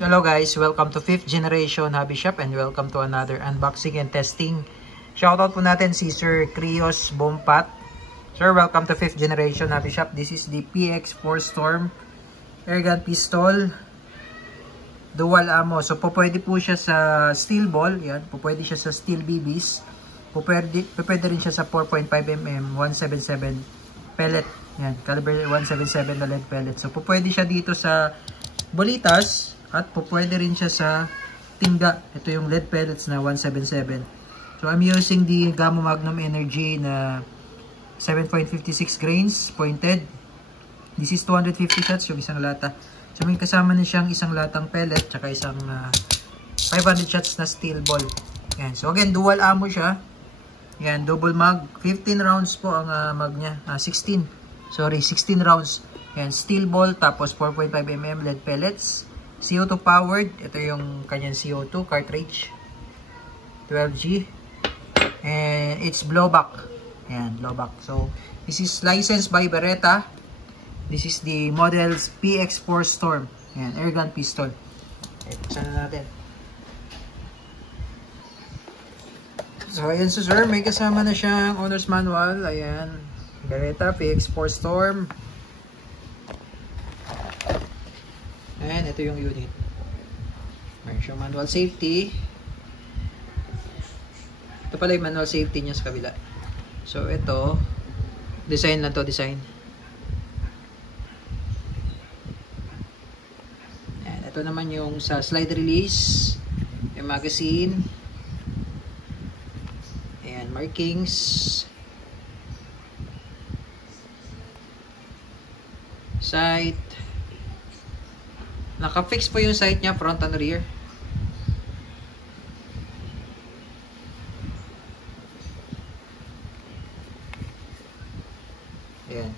Hello guys, welcome to 5th generation hobby shop and welcome to another unboxing and testing. Shoutout po natin si Sir Krios Bompat. Sir, welcome to 5th generation hobby shop. This is the PX4 Storm airgun pistol dual ammo. So pwede po siya sa steel ball, yan, pwede siya sa steel BBs, pwede rin siya sa 4.5mm 177 pellet. Yan, caliber 177 na lead pellet. So pwede siya dito sa bolitas at pwede rin siya sa timga. Ito yung lead pellets na 177. So I'm using the Gamma Magnum Energy na 7.56 grains pointed. This is 250 shots yung isang lata. So may kasama na siyang isang latang pellet tsaka isang 500 shots na steel ball. Yan. So again, dual ammo siya. Yan, double mag. 15 rounds po ang mag niya. 16 rounds. Yan, steel ball tapos 4.5mm lead pellets. CO2 powered. Ito yung kanyang CO2 cartridge. 12G. And it's blowback. Yan, blowback. So, this is licensed by Beretta. This is the model's PX4 Storm. Yan, airgun pistol. Okay, buksan na natin. So, ayan so sir, may kasama na siyang owner's manual. Ayan, Beretta PX4 Storm. Ayan, ito yung unit. Mayroon siyang manual safety. Ito pala yung manual safety niya sa kabila. So, ito, design na to, design. Ayan, ito naman yung sa slide release, yung magazine. Ayan, markings. Sight. Naka-fix po yung sight niya, front and rear. Ayan.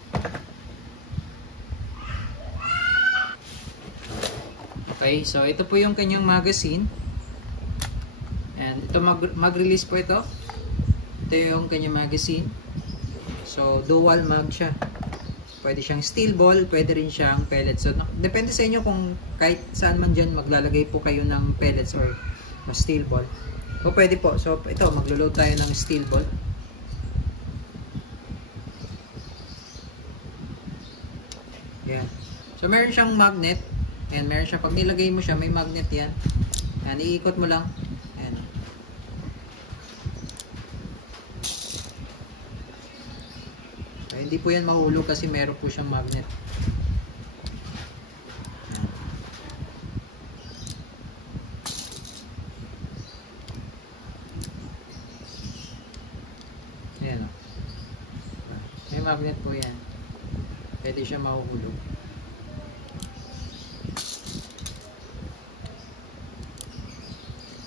Okay, so ito po yung kanyang magazine. And ito mag-release po ito. Ito yung kanyang magazine. So, dual mag siya. Pwede siyang steel ball, pwede rin siyang pellets. So, depende sa inyo kung kahit saan man dyan maglalagay po kayo ng pellets or steel ball. O pwede po. So, ito, maglo-load tayo ng steel ball. Yan. So, meron siyang magnet. Yan, meron siya. Pag nilagay mo siya, may magnet yan. Yan, iikot mo lang. Yan. So, hindi po yan mahulog kasi meron po siyang magnet. Yan. May magnet po yan. Pwede siya mahuhulog.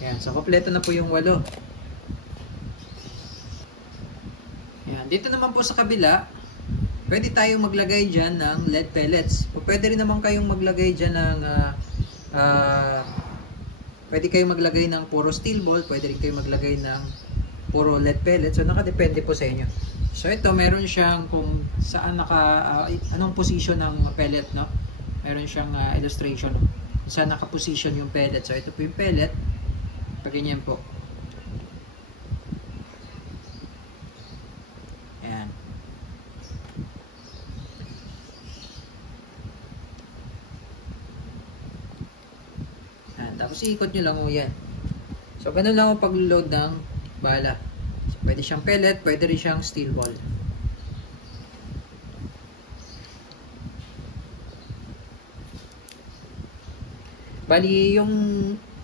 Yan. So, kompleto na po yung 8. Yan. Dito naman po sa kabila, pwede tayong maglagay dyan ng lead pellets. O pwede rin naman kayong maglagay dyan ng pwede kayong maglagay ng puro steel ball, pwede rin kayong maglagay ng puro lead pellets. So nakadepende po sa inyo. So ito, meron siyang kung saan anong position ng pellet, no? Meron siyang illustration, no? Saan naka-position yung pellet. So ito po yung pellet. Pag ganyan po. Ayan. Tapos iikot nyo lang o yan. So, ganun lang ang pag-load ng bala. So, pwede siyang pellet, pwede rin siyang steel ball. Bali, yung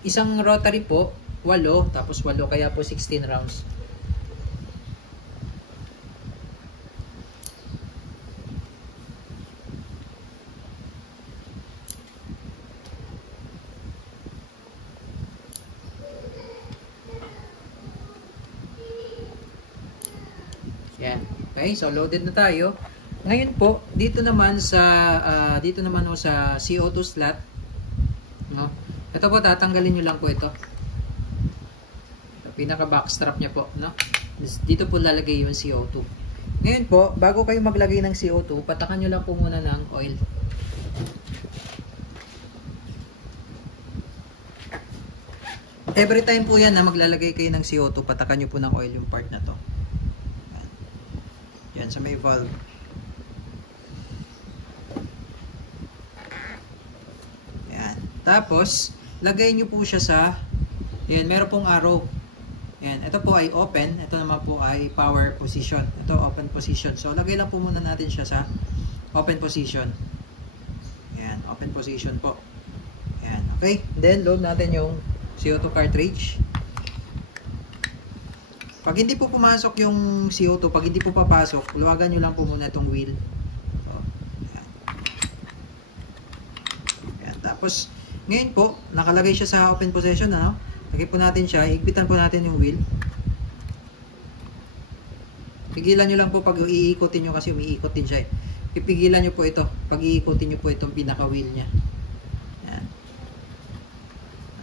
isang rotary po, 8, tapos 8, kaya po 16 rounds. Yan. Okay, so loaded na tayo. Ngayon po, dito naman sa CO2 slot, no? Ito po, tatanggalin niyo lang po ito. Pinaka backstrap niya po, no? Dito po lalagay yung CO2. Ngayon po, bago kayo maglagay ng CO2, patakan nyo lang po muna ng oil. Every time po yan na maglalagay kayo ng CO2, patakan nyo po ng oil yung part na to. Yan sa may valve. Yan. Tapos, lagay nyo po siya sa, yan, meron pong arrow. Yan. Ito po ay open. Ito naman po ay power position. Ito open position. So, lagay lang po muna natin siya sa open position. Yan. Open position po. Yan. Okay. Then, load natin yung CO2 cartridge. Pag hindi po pumasok yung CO2, pag hindi po papasok, luwagan nyo lang po muna itong wheel. So, yan. Yan. Tapos, ngayon po, nakalagay siya sa open position. Ano? Lagay po natin siya. Higpitan po natin yung wheel. Pigilan nyo lang po pag iikutin nyo kasi umiikot din siya. Pipigilan nyo po ito. Pag iikutin nyo po itong pinaka wheel nya.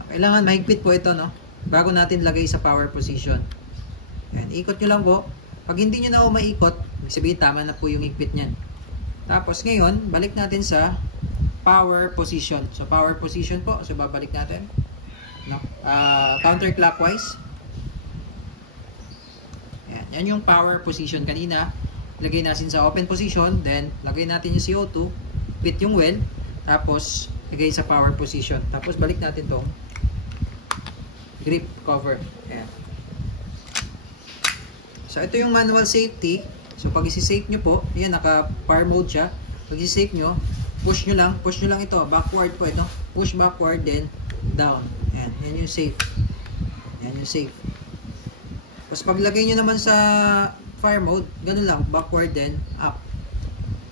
Kailangan mahigpit po ito, no? Bago natin lagay sa power position. Yan, ikot nyo lang po. Pag hindi nyo na ako maikot, ibig sabihin tama na po yung higpit nyan. Tapos ngayon, balik natin sa power position. So power position po. So babalik natin. No? Counterclockwise. Yan yung power position kanina. Lagay natin sa open position. Then, lagay natin yung CO2. Fit yung well. Tapos, lagay sa power position. Tapos, balik natin tong grip cover. Ayan. So, ito yung manual safety. So, pag isi-safe nyo po, ayan, naka-power mode siya. Pag isi-safe nyo, push nyo lang ito. Backward po ito. Push backward, then down. Ayan, yan yung safe. Yan yung safe. Tapos, paglagay nyo naman sa fire mode, ganun lang. Backward, then up.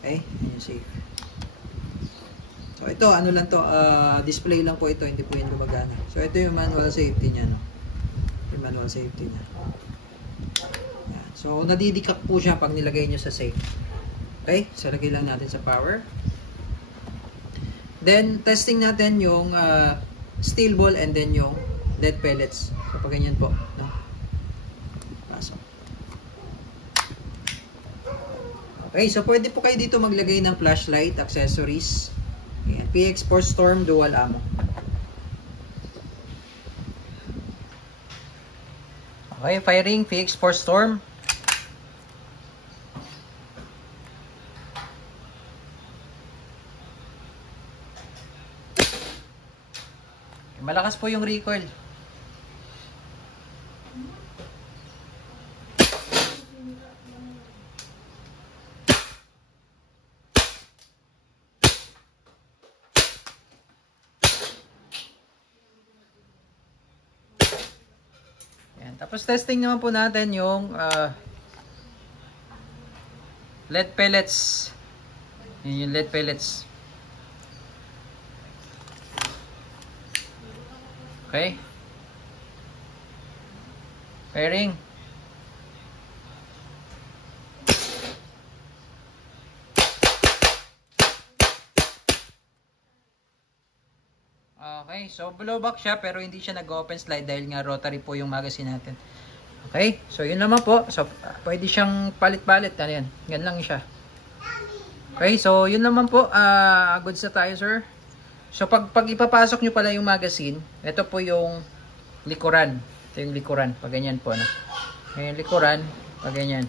Okay? Yan yung safe. So, ito, ano lang to, display lang po ito, hindi po yan gumagana. So, ito yung manual safety niya, no? Yung manual safety niya. Yan. So, nadidikak po siya pag nilagay nyo sa safe. Okay? So, lagay lang natin sa power. Then, testing natin yung steel ball and then yung lead pellets. So, pag ganyan po, no? Pasok. Okay, so pwede po kayo dito maglagay ng flashlight, accessories. Ayan, PX Force Storm dual ammo. Okay, firing PX Force Storm. Malakas po yung recoil. Tapos testing naman po natin yung lead pellets. Yun yung lead pellets. Okay. Firing. Okay, so blowback siya pero hindi siya nag-open slide dahil nga rotary po yung magazine natin. Okay, so yun naman po. So pwede siyang palit-palit. Ano yan? Yan lang siya. Okay, so yun naman po. Goods na tayo, sir. So pag ipapasok nyo pala yung magazine, ito po yung likuran. Ito yung likuran. Pag ganyan po. Ano? Yung likuran, pag ganyan.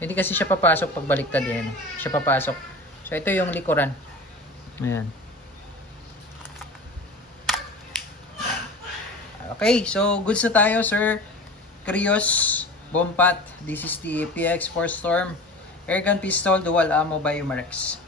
Hindi kasi siya papasok pag baliktad yan. Siya papasok. So ito yung likuran. Ayan. Okay, so goods na tayo, sir. Krios Bompat. This is the PX Force Storm Airgun Pistol Dual Ammo by Umarex.